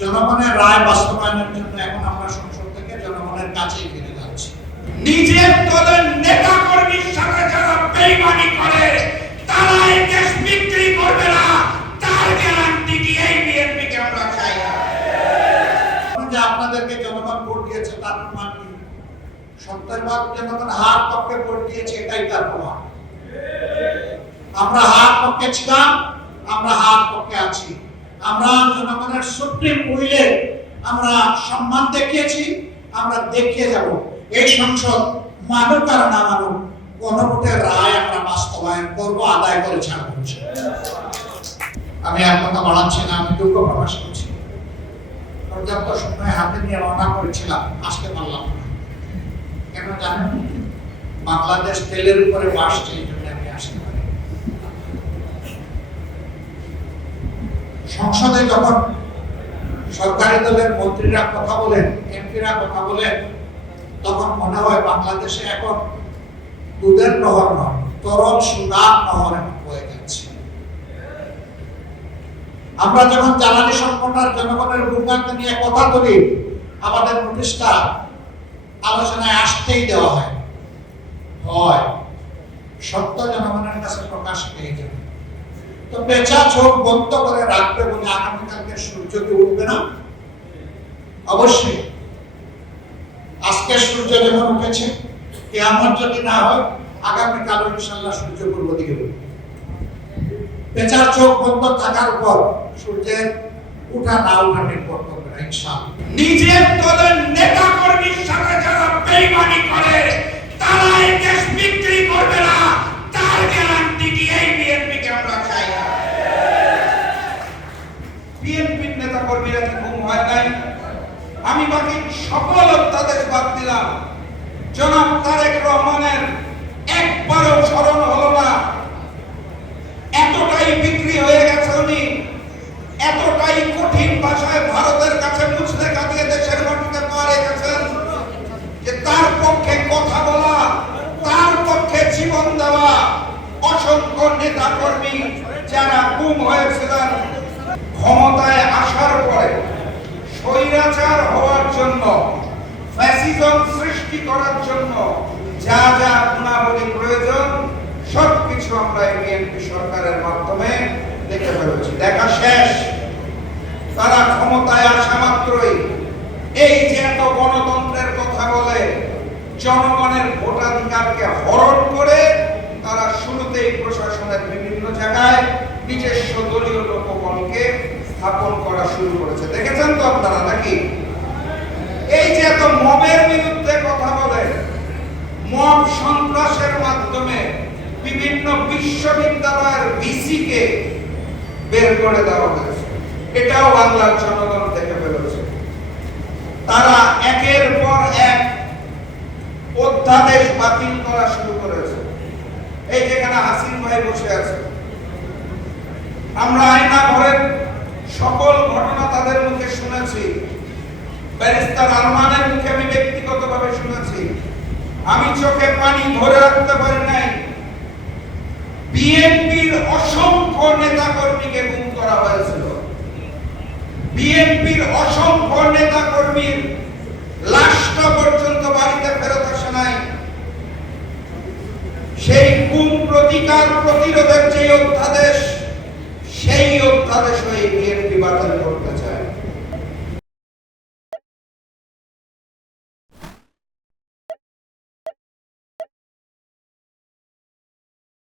জনগণের রায় বাস্তবায়নের জন্য এখন আমরা সংসদ থেকে জনগণের কাছেই ফিরে যাচ্ছি। নিজের দলের নেতা কর্মীর সাথে যারা বেইমানি করে তারা এই দেশ বিক্রি করবে না, তার গ্যারান্টি দিয়ে বিএনপিকে আমরা চাই না। যে আপনাদেরকে জনগণ ভোট দিয়েছে তার প্রমাণ কি? 70% জনগণ হার পক্ষে ভোট দিয়েছে, এটাই তার প্রমাণ। আমরা হার পক্ষে ছিলাম, আমরা হার পক্ষে আছি। আমরা জনগণের সুপ্রিম উইলে আমরা সম্মান দেখিয়েছি, আমরা দেখিয়ে যাব। এই সংসদ মানুক আর না মানুক গণভোটের রায় আমরা বাস্তবায়ন করব, আদায় করে ছাড়ব। আমি আর কথা বাড়াচ্ছি না, আমি দুঃখ প্রকাশ করছি। পর্যাপ্ত সময় হাতে নিয়ে রওনা করেছিলাম, আসতে পারলাম না। কেন জানেন? বাংলাদেশ তেলের উপরে বাসছে, এই জন্য আমি আসতে পারি। সংসদে যখন সরকারি দলের মন্ত্রীরা কথা বলেন, এমপিরা কথা বলেন, তখন মনে হয় বাংলাদেশে এখন দুধের নহর নয়, তরল সুদার নহর এখন বয়ে যাচ্ছে। আমরা যখন জ্বালানি সংকট আর জনগণের ভূমিকা নিয়ে কথা বলি, আমাদের নোটিশটা আলোচনায় আসতেই দেওয়া হয়। সত্য জনগণের কাছে প্রকাশ পেয়ে যাবে। তো পেঁচা চোখ বন্ধ করে রাখবে বলে আগামীকালকে সূর্য কি উঠবে না? অবশ্যই। আজকে সূর্য যেমন উঠেছে, কিয়ামত যদি না হয় আগামীকাল ইনশাআল্লাহ সূর্য পূর্ব দিকে উঠবে। পেঁচার চোখ বন্ধ থাকার উপর সূর্যের উঠা না উঠা নির্ভর করবে না ইনশাআল্লাহ। নিজের দলের নেতা কর্মীর সাথে যারা বেইমানি করে তারা এই দেশ বিক্রি করবে না, তার গ্যারান্টি দিয়ে বিএনপিকে আমরা চাই না। বিএনপির নেতা কর্মীরা কি ঘুম হয় নাই? আমি বাকি সকল অধ্যাদেশ বাদ দিলাম, জনাব তারেক রহমানের একবারও স্মরণ হলো না। এতটাই বিক্রি হয়ে গেছে উনি, এতটাই কঠিন ভাষায় ভারতের কাছে মুচলে কাটিয়ে দেশের মাটিতে পা রেখেছেন যে তার পক্ষে কথা বলা, তার পক্ষে জীবন দেওয়া অসংখ্য নেতা কর্মী যারা গুম হয়েছিলেন, ক্ষমতায় আসার পরে স্বৈরাচার হওয়ার জন্য, ফ্যাসিজম সৃষ্টি করার জন্য যা যা গুণাবলী প্রয়োজন সবকিছু আমরা বিএনপি সরকারের মাধ্যমে দেখে ফেলেছি। দেখা শেষ। তারা ক্ষমতায় আসা মাত্রই এই যে এত গণতন্ত্রের কথা বলে, জনগণের ভোটাধিকারকে হরণ করে তারা শুরুতেই প্রশাসনের বিভিন্ন জায়গায় নিজস্ব দলীয় লোকবলকে স্থাপন করা শুরু করেছে। দেখেছেন তো আপনারা নাকি? এই যে এত মবের বিরুদ্ধে কথা বলে, মব সন্ত্রাসের মাধ্যমে বিভিন্ন বিশ্ববিদ্যালয়ের ভিসিকে বের করে দেওয়া হয়েছে, এটাও বাংলার জনগণ দেখে ফেলেছে। তারা একের পর এক অধ্যাদেশ বাতিল করা শুরু করেছে। এই যেখানে হাসিন ভাই বসে আছে, আমরা আয়না ঘরের সকল ঘটনা তাদের মুখে শুনেছি, ব্যারিস্টার আরমানের মুখে আমি ব্যক্তিগতভাবে শুনেছি। আমি চোখে পানি ধরে রাখতে পারি নাই। বিএনপির অসংখ্য নেতা কর্মীকে গুম করা হয়েছিল। বিএনপির অসংখ্য নেতা কর্মীর লাশটা পর্যন্ত বাড়িতে ফেরত আসে নাই। সেই গুম প্রতিকার প্রতিরোধের যে অধ্যাদেশ, সেই অধ্যাদেশ বিএনপি বাতিল করতে